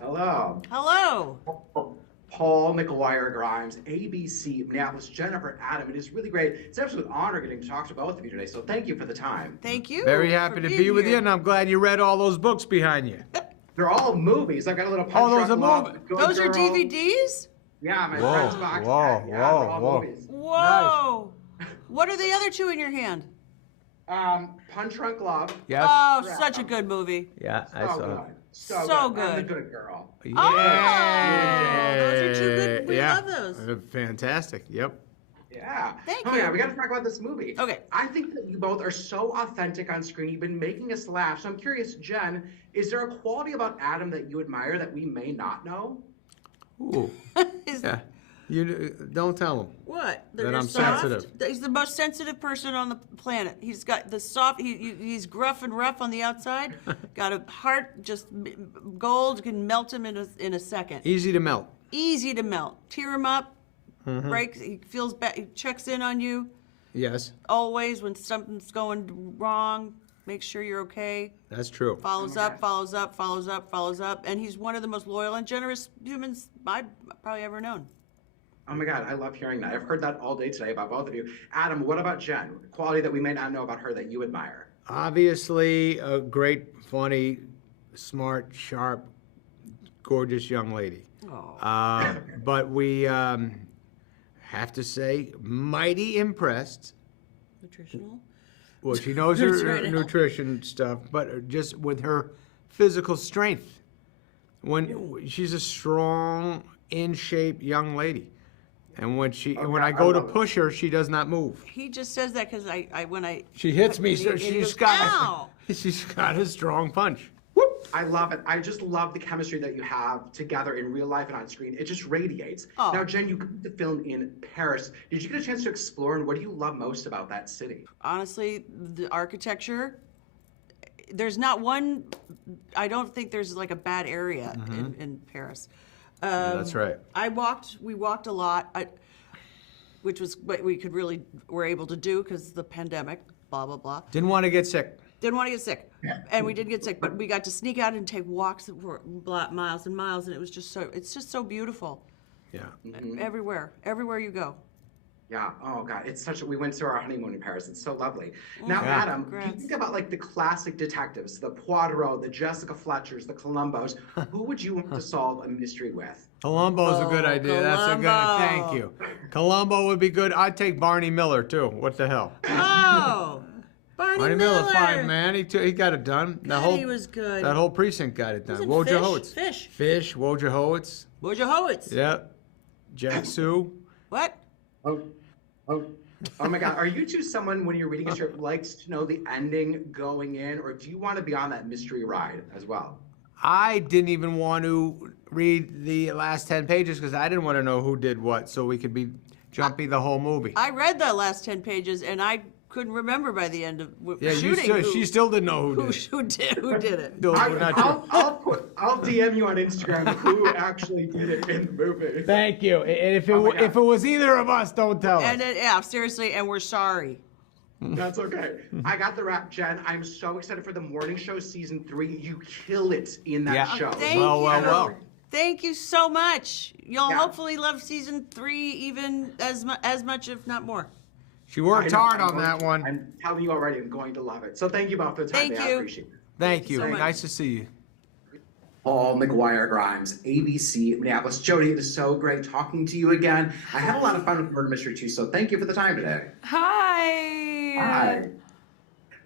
Hello. Hello. Paul McGuire Grimes, ABC, Minneapolis, Jennifer, Adam. It is really great. It's an absolute honor getting to talk to both of you today, so thank you for the time. Thank you. Very happy to be with you, and I'm glad you read all those books behind you. They're all movies. I've got a little punch those are Love, movies. Good Those are Girl. DVDs? Yeah, my Whoa, friend's box. whoa, set. Yeah, they're all whoa. movies. Whoa. What are the other two in your hand? Punch Drunk Love. Yes. Oh, Yeah. such a good movie. Yeah, I So saw. good. So So good. I'm the good. good girl. Yeah. Oh, those are two good. We yeah. love those. Fantastic. Yep. Yeah. Thank Oh you. yeah, we got to talk about this movie. Okay. I think that you both are so authentic on screen. You've been making us laugh. So I'm curious, Jen, is there a quality about Adam that you admire that we may not know? Ooh. Is- Yeah. You don't tell them. What? That You're I'm soft? sensitive. He's the most sensitive person on the planet. He's got the soft. He's gruff and rough on the outside. Got a heart, just gold. Can melt him in a second. Easy to melt. Easy to melt. Tear him up. Breaks. He feels bad. He checks in on you Yes, always when something's going wrong. Makes sure you're okay. that's true. Follows up. Follows up. Follows up. Follows up. And he's one of the most loyal and generous humans I've probably ever known. Oh my God, I love hearing that. I've heard that all day today about both of you. Adam, what about Jen? Quality that we may not know about her that you admire? Obviously, a great, funny, smart, sharp, gorgeous young lady. Oh. But we have to say, mighty impressed. Nutritional. Well, she knows That's her right. nutrition stuff, but just with her physical strength. When she's a strong, in shape young lady, and when I go to push her, she does not move. He just says that because when I She hits me, and he- so and he she's goes, got "Ow!" she's got a strong punch. I love it. I just love the chemistry that you have together in real life and on screen. It just radiates. Oh. Now, Jen, you got the film in Paris. Did you get a chance to explore, and what do you love most about that city? Honestly, the architecture. There's not one. I don't think there's like a bad area in Paris. That's right. We walked a lot, which was what we were able to do because the pandemic. Blah blah blah. Didn't want to get sick. Didn't want to get sick, and we did get sick, but we got to sneak out and take walks for miles and miles, and it's just so beautiful. Yeah. Everywhere you go. Yeah. Oh God, it's such a. We went to our honeymoon in Paris. It's so lovely. Now, Yeah. Adam, do you Congrats. think about like the classic detectives, the Poirot, the Jessica Fletchers, the Columbos? Who would you want to solve a mystery with? Columbo's a good Oh, idea. That's a good. Columbo. Thank you. Columbo would be good. I'd take Barney Miller too. What the hell? Oh, Barney Miller, Miller. fine man. He got it done. God, he was good. That whole precinct got it done. Was it Wojciechowicz. Fish? Wojciechowicz. Wojciechowicz. Yep. Jack Sue. What? Oh, oh my God! Are you two someone when you're reading a script likes to know the ending going in, or do you want to be on that mystery ride as well? I didn't even want to read the last 10 pages because I didn't want to know who did what, so we could be jumpy the whole movie. I read the last 10 pages and I couldn't remember by the end of Yeah, shooting. she still didn't know who did. Who did it? Still, we're not sure. I'll DM you on Instagram who actually did it in the movie. Thank you. And Oh my God. if it was either of us, don't tell And us. yeah, seriously, and we're sorry. That's okay. I got the rap, Jen. I'm so excited for the morning show season 3. You kill it in that Yeah. show. Thank Well, you. well, well. Thank you so much. You'll Yeah. hopefully love season 3 even as much, if not more. She worked I know, hard I'm on going that to- one. I'm telling you already, I'm going to love it. So thank you both for the time. Thank I you. appreciate it. Thank you. so much. Nice to see you. Paul McGuire Grimes, ABC, Minneapolis. Jodie, it is so great talking to you again. I had a lot of fun with Murder Mystery too, so thank you for the time today. Hi. Hi.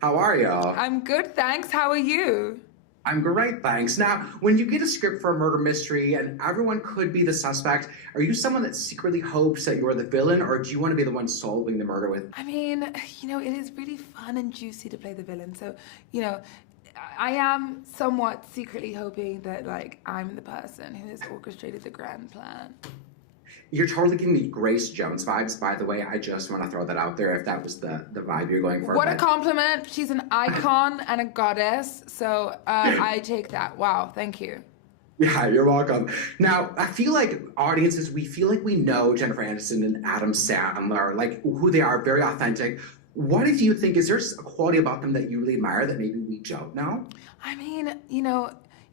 How are you? I'm good, thanks. How are you? I'm great, thanks. Now, when you get a script for a murder mystery and everyone could be the suspect, are you someone that secretly hopes that you're the villain, or do you want to be the one solving the murder with? I mean, it is really fun and juicy to play the villain. So, I am somewhat secretly hoping that, I'm the person who has orchestrated the grand plan. You're totally giving me Grace Jones vibes, by the way. I just want to throw that out there if that was the vibe you're going for. What a but- compliment. She's an icon and a goddess. So, I take that. Wow, thank you. Yeah, you're welcome. Now, I feel like audiences, we feel like we know Jennifer Aniston and Adam Sandler, like who they are, very authentic. What do you think, is there a quality about them that you really admire that maybe we don't know? I mean,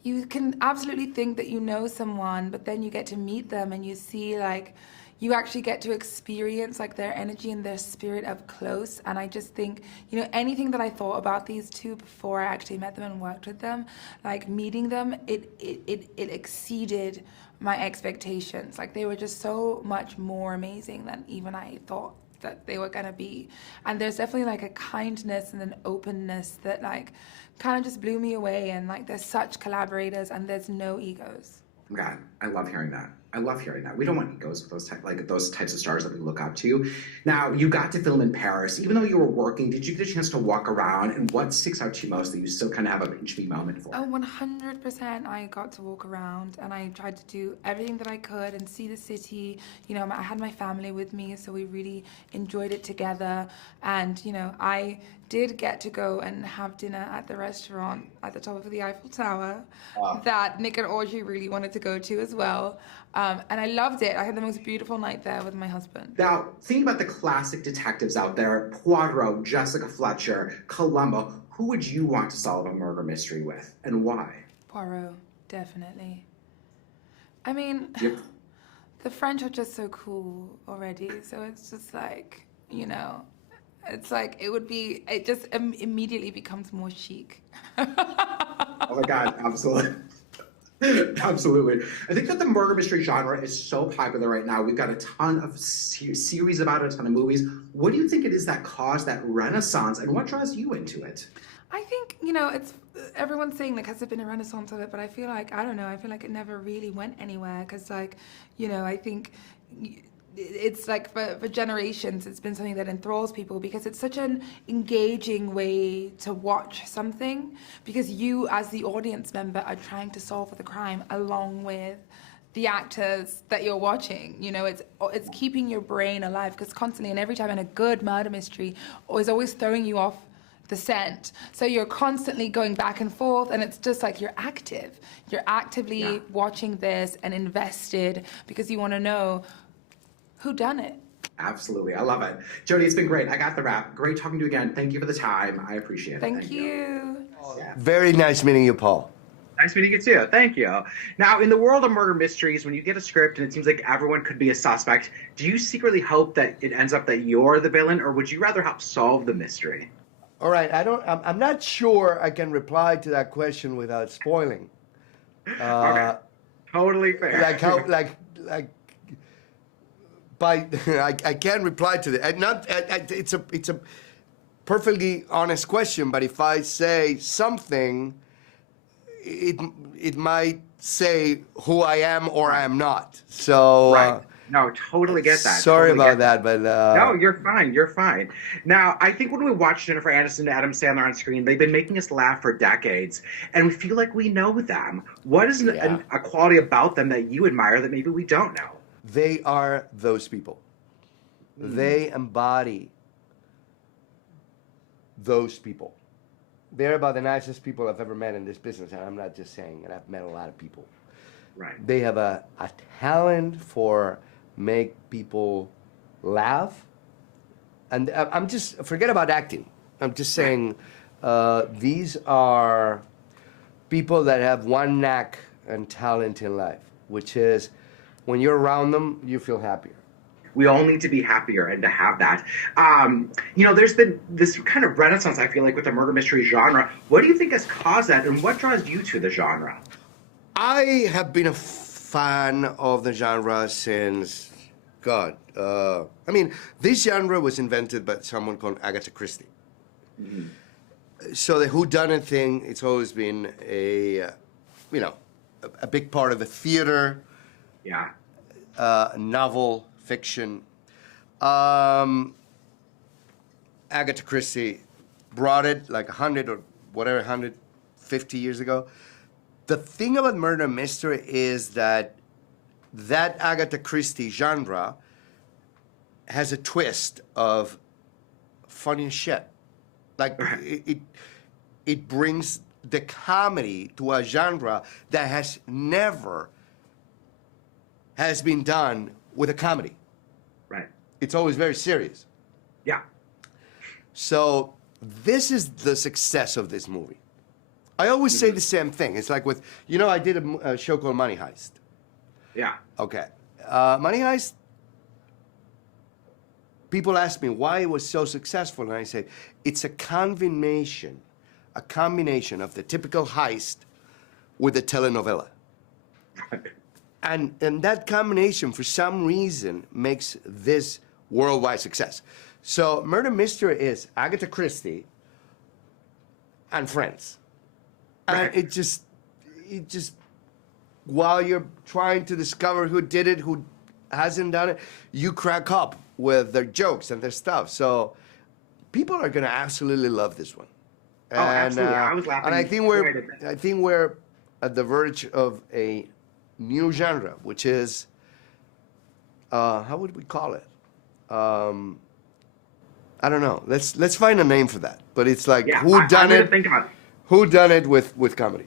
you can absolutely think that you know someone, but then you get to meet them and you see like you actually get to experience like their energy and their spirit up close. And I just think, you know, anything that I thought about these two before I actually met them and worked with them, like meeting them, it exceeded my expectations. Like they were just so much more amazing than even I thought that they were gonna be. And there's definitely like a kindness and an openness that like kind of just blew me away. And like they're such collaborators and there's no egos. God, I love hearing that. I love hearing that. We don't want egos with those types of stars that we look up to. Now, you got to film in Paris. Even though you were working, did you get a chance to walk around? And what sticks out to you most that you still kind of have a pinch me moment for? Oh, 100%. I got to walk around and I tried to do everything that I could and see the city. You know, I had my family with me, so we really enjoyed it together. And, you know, I did get to go and have dinner at the restaurant at the top of the Eiffel Tower that Nick and Audrey really wanted to go to as well. And I loved it. I had the most beautiful night there with my husband. Now, thinking about the classic detectives out there, Poirot, Jessica Fletcher, Columbo, who would you want to solve a murder mystery with, and why? Poirot, definitely. I mean, Yep. the French are just so cool already, so it's just like, you know, it's like it just immediately becomes more chic. Oh my God, absolutely. Absolutely. I think that the murder mystery genre is so popular right now. We've got a ton of series about it, a ton of movies. What do you think it is that caused that renaissance, and what draws you into it? I think, you know, it's everyone's saying like has there been a renaissance of it, but I feel like I don't know. I feel like it never really went anywhere because, like, you know, I think it's like for generations it's been something that enthralls people because it's such an engaging way to watch something, because you as the audience member are trying to solve the crime along with the actors that you're watching. You know, it's keeping your brain alive because constantly and every time in a good murder mystery is always throwing you off the scent, so you're constantly going back and forth, and it's just like you're actively watching this and invested because you want to know who done it. Absolutely. I love it. Jodie, it's been great. I got the wrap. Great talking to you again. Thank you for the time. I appreciate it. Thank you. Yeah. Very nice meeting you, Paul. Nice meeting you too. Thank you. Now, in the world of murder mysteries, when you get a script and it seems like everyone could be a suspect, do you secretly hope that it ends up that you're the villain, or would you rather help solve the mystery? All right, I'm not sure I can reply to that question without spoiling. Okay. Totally fair. I can't reply to that. It's a perfectly honest question, but if I say something, it might say who I am or I am not. So right. No, totally get that. Sorry totally about that, but no, you're fine. You're fine. Now, I think when we watch Jennifer Aniston and Adam Sandler on screen, they've been making us laugh for decades, and we feel like we know them. What is a quality about them that you admire that maybe we don't know? They are those people. They embody those people. They're about the nicest people I've ever met in this business, and I'm not just saying, and I've met a lot of people. Right. They have a talent for make people laugh. And I'm just, forget about acting. I'm just saying these are people that have one knack and talent in life, which is when you're around them, you feel happier. We all need to be happier and to have that. You know, there's been this kind of renaissance, I feel like, with the murder mystery genre. What do you think has caused that, and what draws you to the genre? I have been a fan of the genre since, God, I mean, this genre was invented by someone called Agatha Christie. Mm-hmm. So the whodunit thing, it's always been a big part of the theater. Yeah. Novel, fiction. Agatha Christie brought it like 150 years ago. The thing about murder mystery is that Agatha Christie genre has a twist of funny as shit. Like it brings the comedy to a genre that has been done with a comedy. Right. It's always very serious. Yeah. So this is the success of this movie. I always say the same thing. It's like with, I did a show called Money Heist. Yeah. Okay. Money Heist, people ask me why it was so successful, and I say, it's a combination of the typical heist with a telenovela. And that combination, for some reason, makes this worldwide success. So Murder Mystery is Agatha Christie and friends. And it just, while you're trying to discover who did it, who hasn't done it, you crack up with their jokes and their stuff. So people are gonna absolutely love this one. Oh, absolutely. I was laughing. And I think we're at the verge of a new genre, which is, how would we call it? I don't know. Let's find a name for that. But it's like who done it? Think about it. Who done it with comedy?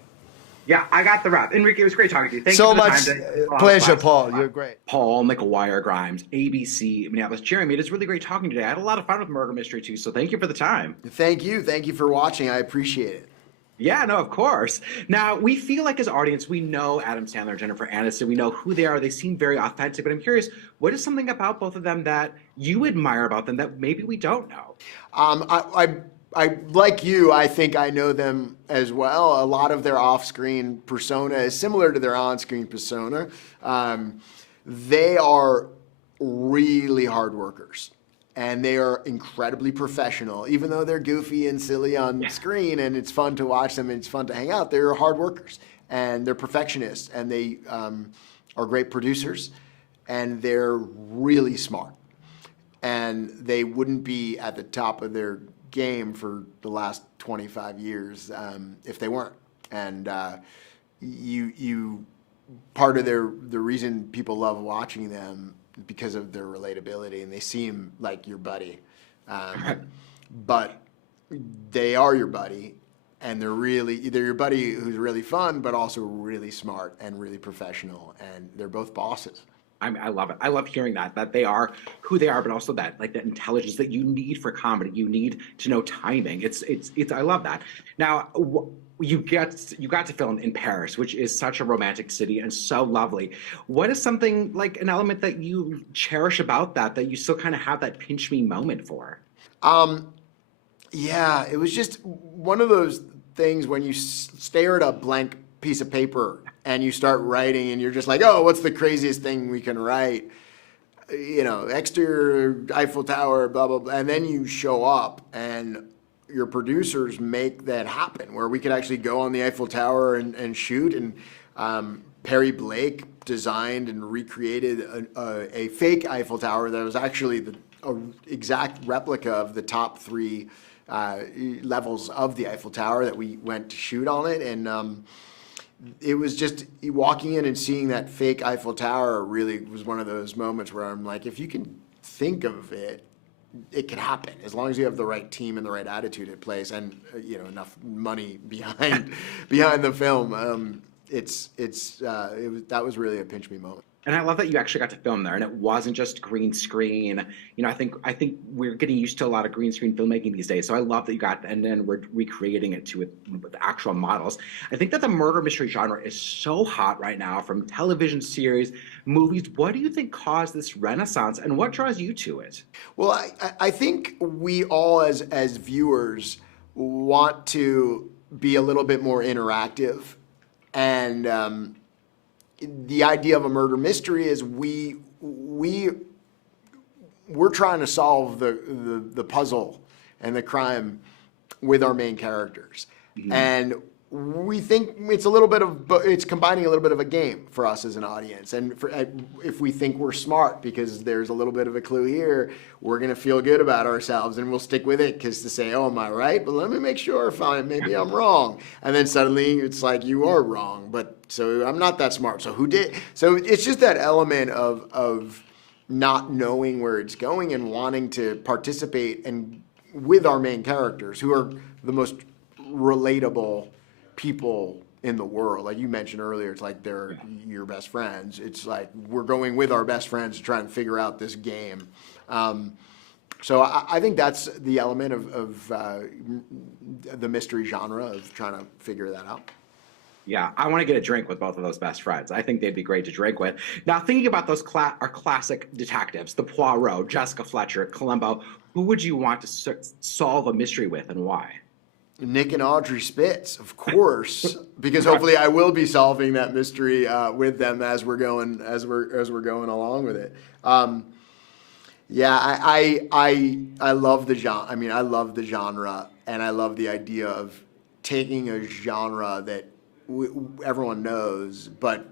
Yeah, I got the rap. Enrique, it was great talking to you. Thank so you for the much time pleasure, Paul. You're great. Paul McGuire Grimes, ABC, Minneapolis. Jeremy, it is really great talking today. I had a lot of fun with Murder Mystery too, so thank you for the time. Thank you. Thank you for watching. I appreciate it. Yeah, no, of course. Now, we feel like as audience, we know Adam Sandler and Jennifer Aniston. We know who they are. They seem very authentic. But I'm curious, what is something about both of them that you admire about them that maybe we don't know? I like you, I think I know them as well. A lot of their off-screen persona is similar to their on-screen persona. They are really hard workers. And they are incredibly professional. Even though they're goofy and silly on screen and it's fun to watch them and it's fun to hang out, they're hard workers. And they're perfectionists. And they are great producers. And they're really smart. And they wouldn't be at the top of their game for the last 25 years if they weren't. And part of the reason people love watching them because of their relatability, and they seem like your buddy, but they are your buddy, and they're your buddy who's really fun, but also really smart and really professional, and they're both bosses. I love it. I love hearing that they are who they are, but also that intelligence that you need for comedy. You need to know timing. It's I love that. Now, you got to film in Paris, which is such a romantic city and so lovely. What is something like an element that you cherish about that you still kind of have that pinch me moment for? Yeah, it was just one of those things when you stare at a blank piece of paper and you start writing and you're just like, oh, what's the craziest thing we can write? Exterior Eiffel Tower, blah, blah, blah. And then you show up and your producers make that happen where we could actually go on the Eiffel Tower and shoot. And Perry Blake designed and recreated a fake Eiffel Tower that was actually the exact replica of the top 3 levels of the Eiffel Tower that we went to shoot on it. And it was just walking in and seeing that fake Eiffel Tower really was one of those moments where I'm like, if you can think of it, it can happen as long as you have the right team and the right attitude at place and enough money behind the film. That was really a pinch me moment. And I love that you actually got to film there, and it wasn't just green screen. I think we're getting used to a lot of green screen filmmaking these days. So I love that you got, and then we're recreating it with actual models. I think that the murder mystery genre is so hot right now, from television series, movies. What do you think caused this renaissance, and what draws you to it? Well, I think we all as viewers want to be a little bit more interactive, and the idea of a murder mystery is we're trying to solve the puzzle and the crime with our main characters. Mm-hmm. And we think it's combining a little bit of a game for us as an audience. And if we think we're smart because there's a little bit of a clue here, we're going to feel good about ourselves and we'll stick with it because to say, oh, am I right? But let me make sure if maybe I'm wrong. And then suddenly it's like you are wrong, but so I'm not that smart. So who did? So it's just that element of not knowing where it's going and wanting to participate and with our main characters who are the most relatable people in the world. Like you mentioned earlier, it's like they're your best friends. It's like we're going with our best friends to try and figure out this game. So I think that's the element of the mystery genre of trying to figure that out. Yeah, I want to get a drink with both of those best friends. I think they'd be great to drink with. Now, thinking about those our classic detectives, the Poirot, Jessica Fletcher, Columbo, who would you want to solve a mystery with, and why? Nick and Audrey Spitz, of course, because hopefully I will be solving that mystery with them as we're going along with it. Yeah, I love the genre. I mean, I love the genre, and I love the idea of taking a genre that everyone knows, but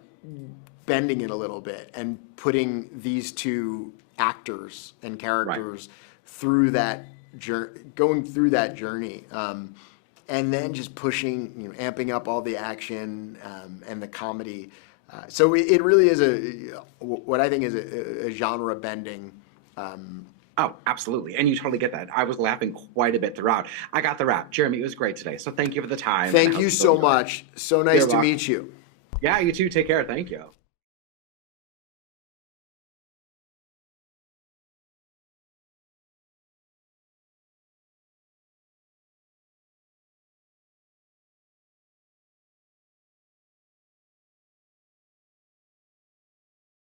bending it a little bit and putting these two actors and characters through that going through that journey, and then just pushing, amping up all the action and the comedy. So it really is what I think is a genre bending. Oh, absolutely. And you totally get that. I was laughing quite a bit throughout. I got the rap. Jeremy, it was great today. So thank you for the time. Thank you so much. So nice to meet you. Yeah, you too. Take care. Thank you.